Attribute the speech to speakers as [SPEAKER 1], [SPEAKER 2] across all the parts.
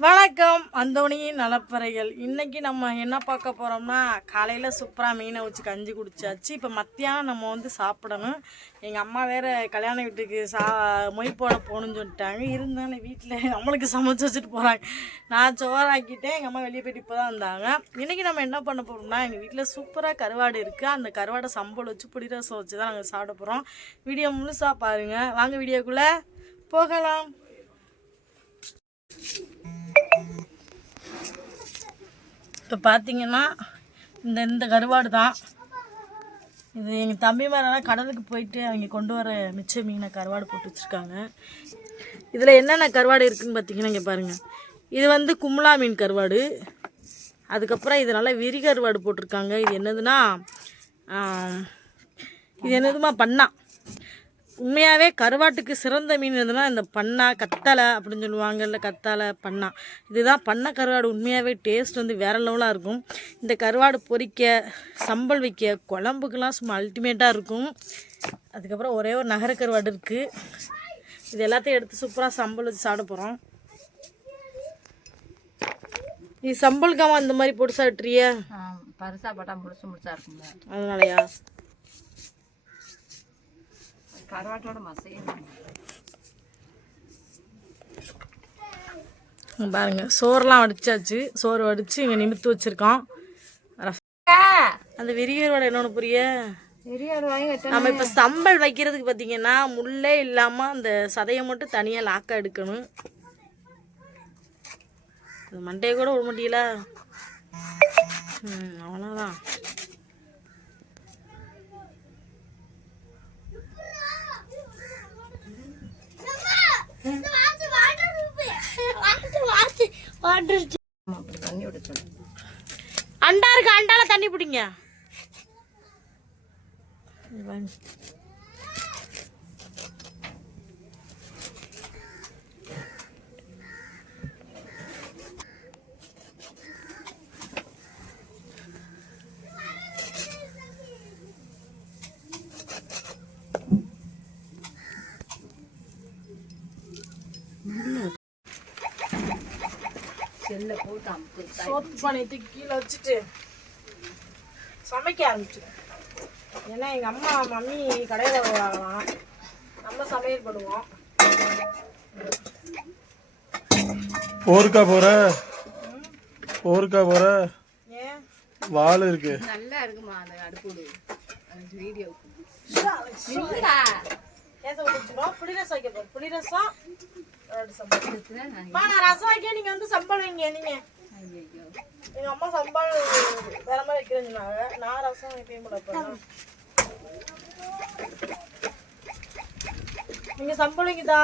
[SPEAKER 1] வணக்கம் அந்தோனியின் நலப்பறைகள். இன்னைக்கு நம்ம என்ன பார்க்க போகிறோம்னா காலையில் சூப்பராக மீனை வச்சு கஞ்சி குடிச்சாச்சு. இப்போ மத்தியானம் நம்ம வந்து சாப்பிடணும். எங்கள் அம்மா வேறு கல்யாண வீட்டுக்கு சா மொய் போட போகணுன்னு சொல்லிட்டாங்க. இருந்தாலும் வீட்டில் நம்மளுக்கு சமைச்சு வச்சுட்டு போகிறாங்க நான் சோறாக்கிட்டேன். எங்கள் அம்மா வெளியே போயிட்டு இப்போ தான் வந்தாங்க. இன்றைக்கி நம்ம என்ன பண்ண போகிறோம்னா எங்கள் வீட்டில் சூப்பராக கருவாடு இருக்குது அந்த கருவாடை சம்பளம் வச்சு புளி ரசம் வச்சு தான் நாங்கள் சாப்பிட போகிறோம் வீடியோ முழுசாக பாருங்கள் வாங்க வீடியோக்குள்ளே போகலாம். இப்போ பார்த்தீங்கன்னா இந்த இந்த கருவாடு தான் இது எங்கள் தம்பி மேலாம் கடலுக்கு போயிட்டு அவங்க கொண்டு வர மிச்ச மீனை கருவாடு போட்டு வச்சுருக்காங்க. இதில் என்னென்ன கருவாடு இருக்குதுன்னு பார்த்தீங்கன்னா இங்கே பாருங்கள் இது வந்து கும்லா மீன் கருவாடு. அதுக்கப்புறம் இது நல்லா விரி கருவாடு போட்டிருக்காங்க. இது என்னதுன்னா இது என்னதுமா? பண்ணா. உண்மையாகவே கருவாட்டுக்கு சிறந்த மீன் எதுனா இந்த பண்ணா கத்தலை அப்படின்னு சொல்லுவாங்க இல்லை கத்தலை பண்ணா. இதுதான் பண்ணை கருவாடு. உண்மையாகவே டேஸ்ட் வந்து வேறு லெவலாக இருக்கும். இந்த கருவாடு பொரிக்க சம்பல் வைக்க குழம்புக்கெல்லாம் சும்மா அல்டிமேட்டாக இருக்கும். அதுக்கப்புறம் ஒரே ஒரு நகர கருவாடு இருக்குது இது எல்லாத்தையும் எடுத்து சூப்பராக சம்பல் வச்சு சாப்பிட போகிறோம் இது சம்பளுக்காம இந்த மாதிரி போட்டு சாப்பிட்றிய
[SPEAKER 2] பரிசா பட்டா முடிச்சு முடிச்சா இருக்குங்க
[SPEAKER 1] அதனாலயா?
[SPEAKER 2] கருவாட்டோட மசையும்
[SPEAKER 1] இங்க பாருங்க சோறுலாம் வடிச்சாச்சு சோறு வடித்து இங்கே நிமித்து வச்சுருக்கோம் அந்த விரியரோட என்னொன்று புரிய நம்ம இப்போ சம்பல் வைக்கிறதுக்கு பார்த்தீங்கன்னா முள்ளே இல்லாமல் அந்த சதையை மட்டும் தனியாக லாக்கா எடுக்கணும் மண்டையை கூட விட முடியல ம் அவ்வளோதான்
[SPEAKER 2] ஆமா, அப்படி தண்ணி விட சொல்லு
[SPEAKER 1] அண்டா இருக்கு அண்டால தண்ணி பிடிங்க.
[SPEAKER 2] செல்ல போட்டு அமுக்கு
[SPEAKER 1] சோத்து பானையத்தை கீழே வச்சுட்டு சமைக்க ஆரம்பிச்சிடும் ஏன்னா எங்கள் அம்மா மம்மி கடையில் வாங்கலாம் நம்ம சமையல் பண்ணுவோம்.
[SPEAKER 3] போருக்கா போற? போருக்கா போற? வாள் இருக்கு.
[SPEAKER 2] நல்லா இருக்குமா அந்த அடுப்பூடு அந்த வீடியோ
[SPEAKER 1] கேச வச்சுக்கிறோம் புளிரசம் வைக்க போகிறோம் புளிரசம் கருவாடு சம்பல்
[SPEAKER 2] நான்
[SPEAKER 1] ரசம் வைக்க நீங்கள் வந்து சம்பல் வைங்க நீங்கள் எங்கள் அம்மா சம்பல் வேற மாதிரி வைக்கிறேன்னு சொன்னாங்க. நான் ரசம் வைப்பேன் போல இப்போ நீங்க சம்பளிக்குதா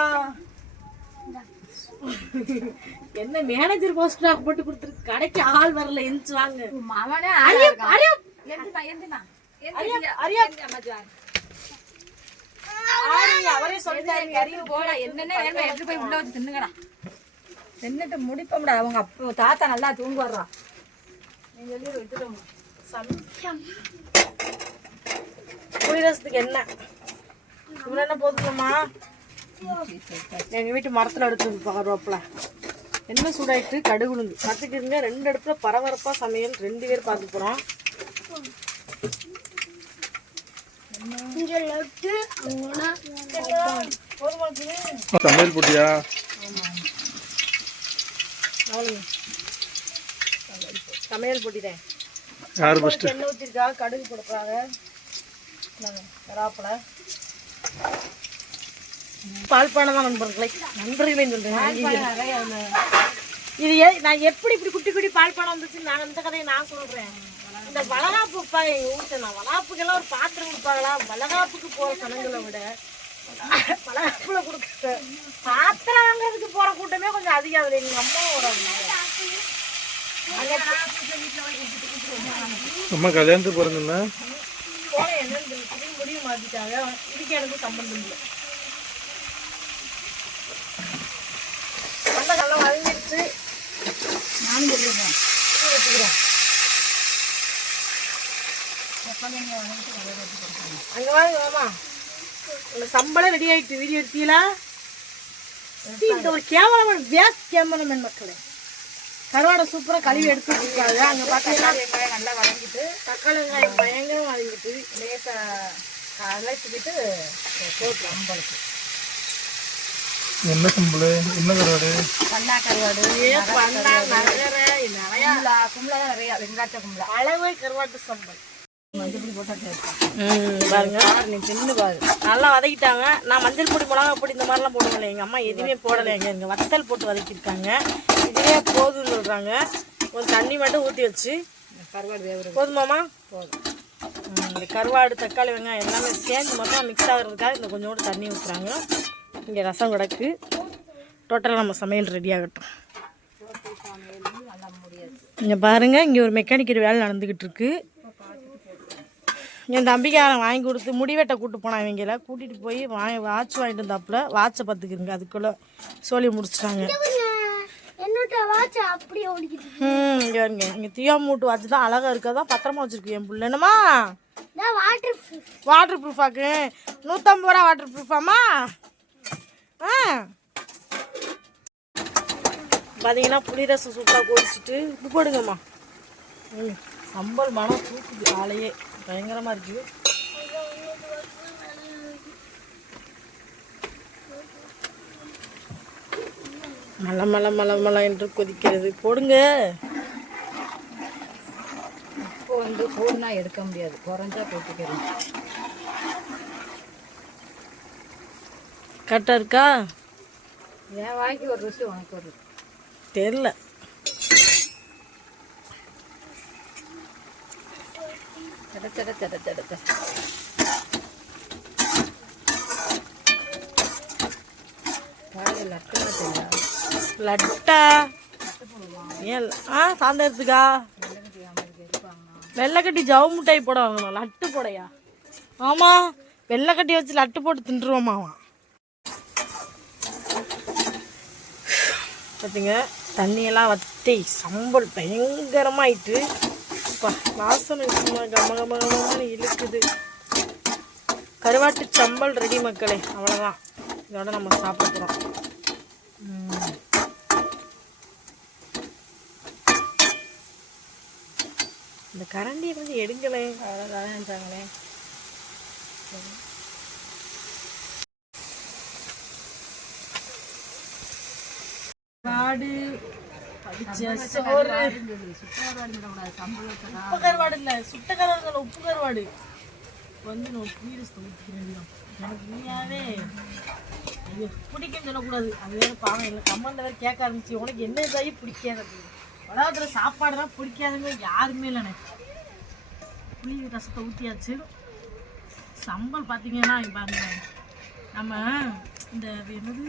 [SPEAKER 1] என்ன மேனேஜர் போஸ்டா போட்டு கொடுத்துருக்கு. கடைக்கு ஆள் வரல எந்திச்சு வாங்க.
[SPEAKER 2] மாமனே
[SPEAKER 1] அரியா, அரியா.
[SPEAKER 2] எந்தினா எந்தினா
[SPEAKER 1] அரியா, அரியா. அவரே சொல்லிட்டாரு
[SPEAKER 2] அறிவு போடா என்னென்ன வேணுமோ எடுத்து போய் உள்ள வச்சு தின்னுங்கடா. தின்னுட்டு முடிப்போம்டா அவங்க அப்போ தாத்தா நல்லா தூங்குவாரா நீ சொல்லி விட்டுட்டோம்
[SPEAKER 1] புளி ரசத்துக்கு என்ன? இவ்வளோ என்ன போதுமா எங்க வீட்டு மரத்துல எடுத்து கருவேப்பில என்ன சூடாயிட்டு? கடுகு உளுந்து பார்த்துக்கிருங்க ரெண்டு அடுப்புல பரபரப்பா சமையல். ரெண்டு பேர் போதுமா இது?
[SPEAKER 3] சமையல் போட்டியா?
[SPEAKER 1] சமையல் போட்டிட்டேன்
[SPEAKER 3] யாரு ஃபர்ஸ்ட்
[SPEAKER 1] எண்ணெய் ஊற்றிருக்கா கடுகு போடுறாங்க கராப்பில் பால் பானை தான் நண்பர்களே நண்பர்களே சொல்றேன். இது நான் எப்படி இப்படி குட்டி குட்டி பால் பானை வந்துச்சு நான் அந்த கதையை நான் சொல்றேன். இந்த வளகாப்பு வைப்பாங்க எங்கள் வீட்டில் நான் வளகாப்புக்கெல்லாம் ஒரு பாத்திரம் கொடுப்பாங்களா? வளகாப்புக்கு போகிற சனங்களை விட வளகாப்புல கொடுக்க பாத்திரம் வாங்குறதுக்கு போகிற கூட்டமே கொஞ்சம் அதிகம். அதில் எங்கள் அம்மாவோட
[SPEAKER 3] அம்மா கல்யாணத்துக்கு பிறந்தா
[SPEAKER 1] போன என்னன்னு முடிவு மாத்திட்டாங்க. இதுக்கு எனக்கு சம்பந்தம் இல்லை. நல்லா நல்லா வதங்கிடுச்சு.
[SPEAKER 2] நானும் சொல்லிடுறேன்.
[SPEAKER 1] அங்க வாங்க மாமா அந்த சம்பளம் ரெடி ஆயிட்டு வீடியோ எடுத்தீங்களா? இந்த ஒரு கேமராமேன் வேஸ்ட் கேமராமேன் மக்களே. கருவாடை சூப்பராக கழுவி எடுத்து வச்சுருக்காங்க அங்கே பார்த்தீங்கன்னா
[SPEAKER 2] வெங்காயம் நல்லா வதங்கிட்டு
[SPEAKER 1] தக்காளி வெங்காயம் பயங்கரம் வாங்கிட்டு
[SPEAKER 2] லேசா அழைச்சிக்கிட்டு போட்டுரும் அம்பளுக்கு
[SPEAKER 3] என்ன சிம்பிள் என்ன கருவாடு?
[SPEAKER 2] பண்ணா கருவாடு
[SPEAKER 1] ஏ பண்ணா நகர நிறையா
[SPEAKER 2] கும்பலா கும்பலா தான் நிறையா. வெங்காயத்த கும்பலா.
[SPEAKER 1] அளவே கருவாட்டு சம்பல்
[SPEAKER 2] போட்டா
[SPEAKER 1] பாருங்க. நல்லா வதக்கிட்டாங்க. நான் மஞ்சள் பொடி மிளகா பொடி இந்த மாதிரிலாம் போடுவேன் எங்கள் அம்மா எதுவுமே போடலைங்க இங்கே வத்தல் போட்டு வதக்கியிருக்காங்க. இதுவே போதும்னு சொல்கிறாங்க ஒரு தண்ணி மட்டும் ஊற்றி வச்சு.
[SPEAKER 2] கருவாடு
[SPEAKER 1] போதுமாம்மா
[SPEAKER 2] போதும்
[SPEAKER 1] இந்த கருவாடு தக்காளி வெங்காயம் எல்லாமே சேர்ந்து மொத்தம் மிக்ஸ் ஆகுறதுக்காக இந்த கொஞ்சோண்டு தண்ணி ஊற்றுறாங்க இங்கே ரசம் கிடக்கு. டோட்டலாக நம்ம சமையல் ரெடி ஆகட்டும். இங்கே பாருங்கள் இங்கே ஒரு மெக்கானிக்கல் வேலை நடந்துக்கிட்டு இருக்கு. என் தம்பிக்காரன் வாங்கி கொடுத்து முடிவெட்ட கூட்டு போனான் இவங்கள கூட்டிகிட்டு போய் வாங்கி வாட்ச் வாங்கிட்டு வந்தாப்புல வாட்சை பார்த்துக்குங்க அதுக்குள்ளே சோழி முடிச்சிட்டாங்க. ம் இங்கே வருங்க இங்கே தீயா மூட்டு வாட்ச் தான் அழகாக இருக்கதான் பத்திரமா வச்சுருக்கு என் பிள்ளை. என்னம்மா?
[SPEAKER 4] வாட்டர்
[SPEAKER 1] ப்ரூஃபாக்கு நூற்றம்பது ரூபா வாட்டர் ப்ரூஃபாம்மா ஆ. பார்த்தீங்கன்னா புளி ரசம் சூப்பராக கொதிச்சுட்டு உப்பு போடுங்கம்மா. ம் சம்பல் மனம் தூக்குது காலையே. பயங்கரமாக இருக்குது மலை மலை மலை மலை என்று கொதிக்கிறது. போடுங்க.
[SPEAKER 2] இப்போ வந்து போடுனா எடுக்க முடியாது. குறைஞ்சா போட்டுக்கிறோம்
[SPEAKER 1] கரெக்டாக இருக்கா?
[SPEAKER 2] என் வாய்க்கு ஒரு ருசி உனக்கு ஒரு
[SPEAKER 1] தெரில லட்டா ஏன் ஆ சாயந்தரத்துக்கா வெள்ளைக்கட்டி ஜவு மிட்டாய் போட வாங்கணும் லட்டு போடையா? ஆமாம் வெள்ளைக்கட்டி வச்சு லட்டு போட்டு தின்றுவோமா பார்த்துங்க பார்த்தீங்க தண்ணியெல்லாம் வத்தி சம்பல் பயங்கரமாயிட்டு அப்பா வாசனை சும்மா கம கம இழுக்குது. கருவாட்டு சம்பல் ரெடி மக்களே அவ்வளோதான் இதோட நம்ம சாப்பிட்றோம் இந்த கரண்டியை கொஞ்சம் எடுங்களே.
[SPEAKER 2] அவ்வளோதான் நினைச்சாங்களே
[SPEAKER 1] காடு உப்பு கருவாடு இல்லை சுட்ட கருவாடு உப்பு கருவாடு வந்து நான் வீடு ஊற்றிக்கிறேன் எனக்கு உண்மையாவே ஐயோ பிடிக்குன்னு சொல்லக்கூடாது. அது வேறு பாவம். இல்லை வேறு கேட்க ஆரம்பிச்சு உனக்கு என்ன இதாகி பிடிக்காது? உலகத்தில் சாப்பாடு தான் பிடிக்காதுங்க யாருமே இல்லைண்ணே புளி ரசத்தை ஊற்றியாச்சு சம்பல் பார்த்தீங்கன்னா பாருங்க நம்ம இந்த என்னது?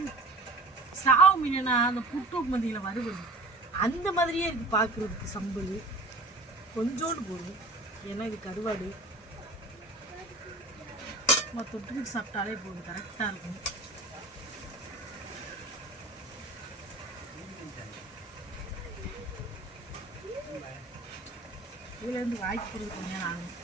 [SPEAKER 1] சாவு மீனா அந்த புட்டு மதியில் வருவது அந்த மாதிரியே இருக்கு பார்க்குறதுக்கு சம்பல். கொஞ்சோண்டு போதும். ஏன்னா இது கருவாடு. தொட்டுக்கு சாப்பிட்டாலே போதும். கரெக்டாக இருக்கும். இதுலேருந்து வாய்க்கு போகிறது கொஞ்ச நேரம் ஆகும்.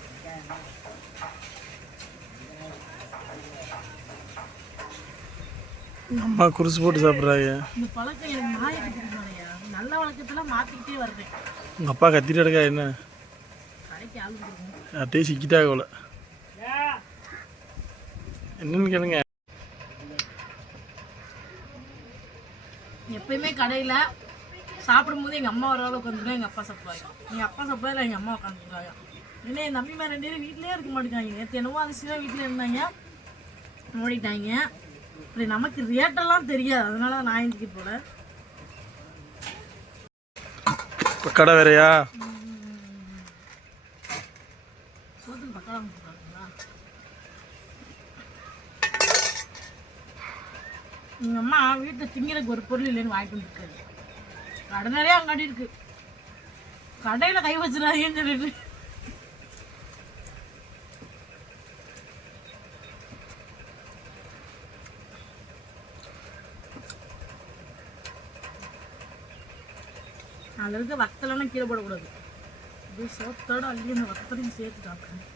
[SPEAKER 3] அம்மா குருசு போட்டு சாப்பிட்றாங்க.
[SPEAKER 1] இந்த பழக்கம் எனக்கு பிடிக்கலையா நல்ல வழக்கத்தெல்லாம் மாற்றிக்கிட்டே வருவேன்
[SPEAKER 3] உங்கள் அப்பா கத்திட்டு எடுக்கா என்ன அப்படியே சிக்கிட்டாக போல என்னன்னு கேளுங்க.
[SPEAKER 1] எப்பயுமே கடையில் சாப்பிடும்போது எங்கள் அம்மா ஒரு அளவு உட்காந்துருந்தா எங்கள் அப்பா சாப்பிடுவாங்க. எங்கள் அப்பா சாப்பிடாத எங்கள் அம்மா உட்காந்துருக்காங்க ஏன்னா என் தம்பி மேலே ரெண்டு பேரும் வீட்டிலே இருக்க மாட்டேங்காங்க நேற்று என்னவோ அதிசயமாக வீட்டில் இருந்தாங்க. ஓடிட்டாங்க இப்படி நமக்கு ரேட்டெல்லாம் தெரியாது. அதனால நான் எந்திரிக்க போல.
[SPEAKER 3] இப்போ கடை வேறையா?
[SPEAKER 1] எங்கள் அம்மா வீட்டில் திங்கிறதுக்கு ஒரு பொருள் இல்லைன்னு வாங்கிட்டு வந்துருக்காரு கடை நிறையா அங்காடி இருக்கு. கடையில் கை வச்சிடாதீங்கன்னு சொல்லிட்டு. அதில் இருக்க வத்தலெல்லாம் கீழே போடக்கூடாது. அப்படியே சோத்தோட அள்ளி அந்த வத்தலையும் சேர்த்து சாப்பிடணும்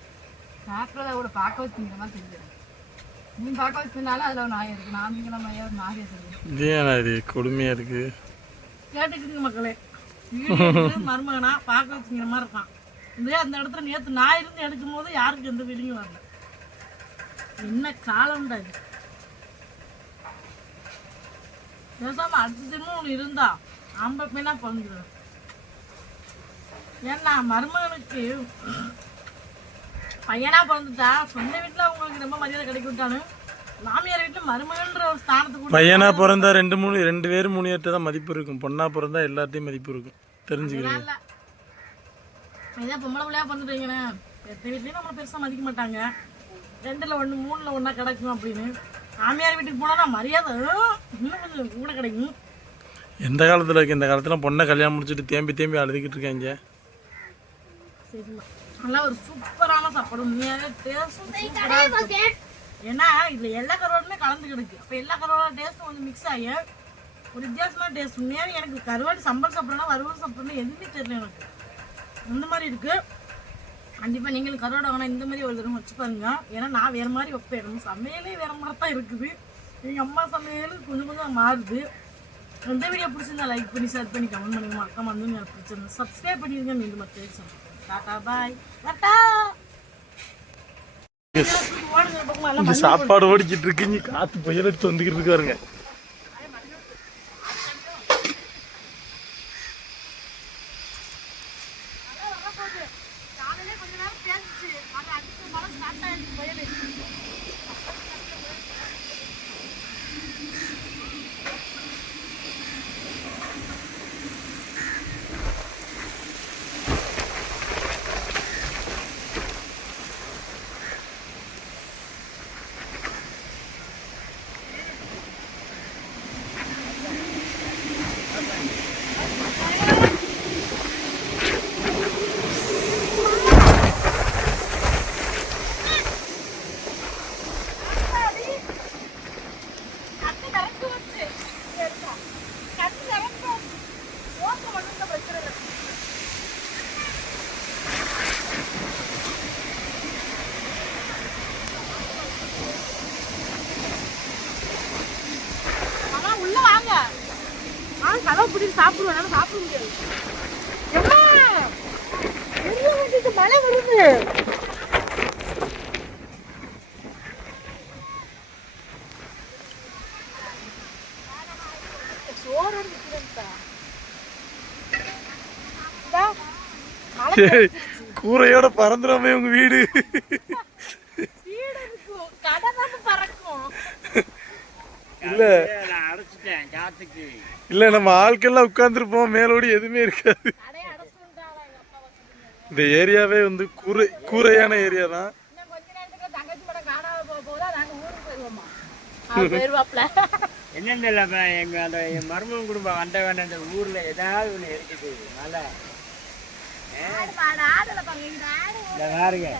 [SPEAKER 2] சாப்பிட்றத கூட பார்க்க வச்சுங்கிற மாதிரி தெரியுது. நீ பார்க்க வச்சிருந்தாலும் அதில் ஒரு நாயம் இருக்குது நான் திங்கிற மாதிரியே ஒரு நாயம் தெரியும்
[SPEAKER 3] இது கொடுமையாக இருக்குது
[SPEAKER 1] கேட்டுக்கிட்டு மக்களே. மருமகனா பார்க்க வச்சுங்கிற மாதிரி இருக்கான். இதே அந்த இடத்துல நேற்று நான் இருந்து எடுக்கும் போது யாருக்கு எந்த ஃபீலிங்கும் வரல. என்ன காலம்டா இது. பேசாம அடுத்த தினமும் இருந்தா. ஆம்பளை பையனா பிறந்துக்கிறேன் ஏன்னா மருமகனுக்கு பையனா பிறந்துட்டா சொந்த வீட்டில் அவங்களுக்கு ரொம்ப மரியாதை கிடைக்க விட்டாலும் மாமியார் வீட்டில் மருமகன்ற ஒரு ஸ்தானத்துக்கு கூட
[SPEAKER 3] பையனா பிறந்தா ரெண்டு மூணு ரெண்டு பேர் மூணு பேர்ட்ட தான் மதிப்பு இருக்கும். பொண்ணா பிறந்தா எல்லாத்தையும் மதிப்பு இருக்கும்.
[SPEAKER 1] இதே பொம்பளை பிள்ளையா பிறந்துட்டீங்கண்ணே எத்த வீட்லேயும் நம்மளை பெருசாக மதிக்க மாட்டாங்க. ரெண்டில் ஒன்று மூணில் ஒன்றா கிடைக்கும் அப்படின்னு. மாமியார் வீட்டுக்கு போனா மரியாதை இன்னும் கொஞ்சம் கூட கிடைக்கும்.
[SPEAKER 3] எந்த காலத்தில் இருக்கு? இந்த காலத்தில் பொண்ணை கல்யாணம் முடிச்சுட்டு தேம்பி தேம்பி அழுதுகிட்டு இருக்காங்க.
[SPEAKER 1] சரிம்மா நல்லா ஒரு சூப்பரான சாப்பாடு உண்மையாகவே டேஸ்ட் சூப்பராக இருக்கும் ஏன்னா இதில் எல்லா கருவாடுமே கலந்து கிடக்கு. அப்போ எல்லா கருவாடோட டேஸ்ட்டும் கொஞ்சம் மிக்ஸ் ஆகி ஒரு வித்தியாசமான டேஸ்ட் உண்மையாகவே எனக்கு கருவாடு சம்பல் சாப்பிட்றேன்னா வறுவல் சாப்பிட்றேன்னா எதுவுமே தெரியல எனக்கு. இந்த மாதிரி இருக்கு. கண்டிப்பாக நீங்களும் கருவாடை வாங்கினா இந்த மாதிரி ஒரு தடவை வச்சு பாருங்க. ஏன்னா நான் வேறு மாதிரி வைப்பேன். நம்ம சமையலே வேறு மாதிரி தான் இருக்குது. எங்கள் அம்மா சமையல் கொஞ்சம் கொஞ்சம் மாறுது. இந்த வீடியோ பிடிச்சிருந்தா லைக் பண்ணி ஷேர் பண்ணி கமெண்ட் பண்ணுங்க. மறக்காம வந்து எனக்கு பிடிச்சிருந்தா சப்ஸ்கிரைப் பண்ணிருங்க மீண்டும் மற்ற டாட்டா பாய்
[SPEAKER 3] சாப்பாடு ஓடிக்கிட்டு இருக்கு காத்து புயல் எடுத்து வந்துக்கிட்டு இருக்கு பாருங்க
[SPEAKER 1] காலையிலே கொஞ்ச நேரம் பேசிச்சு அது அடுத்த மழை ஸ்டார்ட் ஆயிடுச்சு புயல் கட்டு கறக்கு வச்சு கட்டு கறக்கு ஓட்ட மட்டும் பிரச்சனை இல்லை அம்மா உள்ள வாங்க ஆ கதவை பிடிச்சி சாப்பிடுவேன் என்னால சாப்பிட முடியாது. எம்மா! வெளிய வந்துட்டு மழை வருது. சோறு நிற்கிறேன்ப்பா
[SPEAKER 3] சரி, கூரையோட பறந்துடாமே உங்க வீடு. இல்ல. இல்ல நம்ம ஆட்கள்லாம் உட்காந்துருப்போம் மேலோடி எதுவுமே இருக்காது. இந்த ஏரியாவே வந்து கூரை கூரையான ஏரியா தான்.
[SPEAKER 5] என்னென்ன இல்லை எங்க அந்த என் மருமகன் குடும்பம் வந்த வேண்டாம் அந்த ஊர்ல ஏதாவது ஒன்று இருக்குது மழை பாருங்க.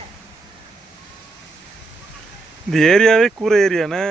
[SPEAKER 3] இந்த ஏரியாவே கூரை ஏரியாண்ணே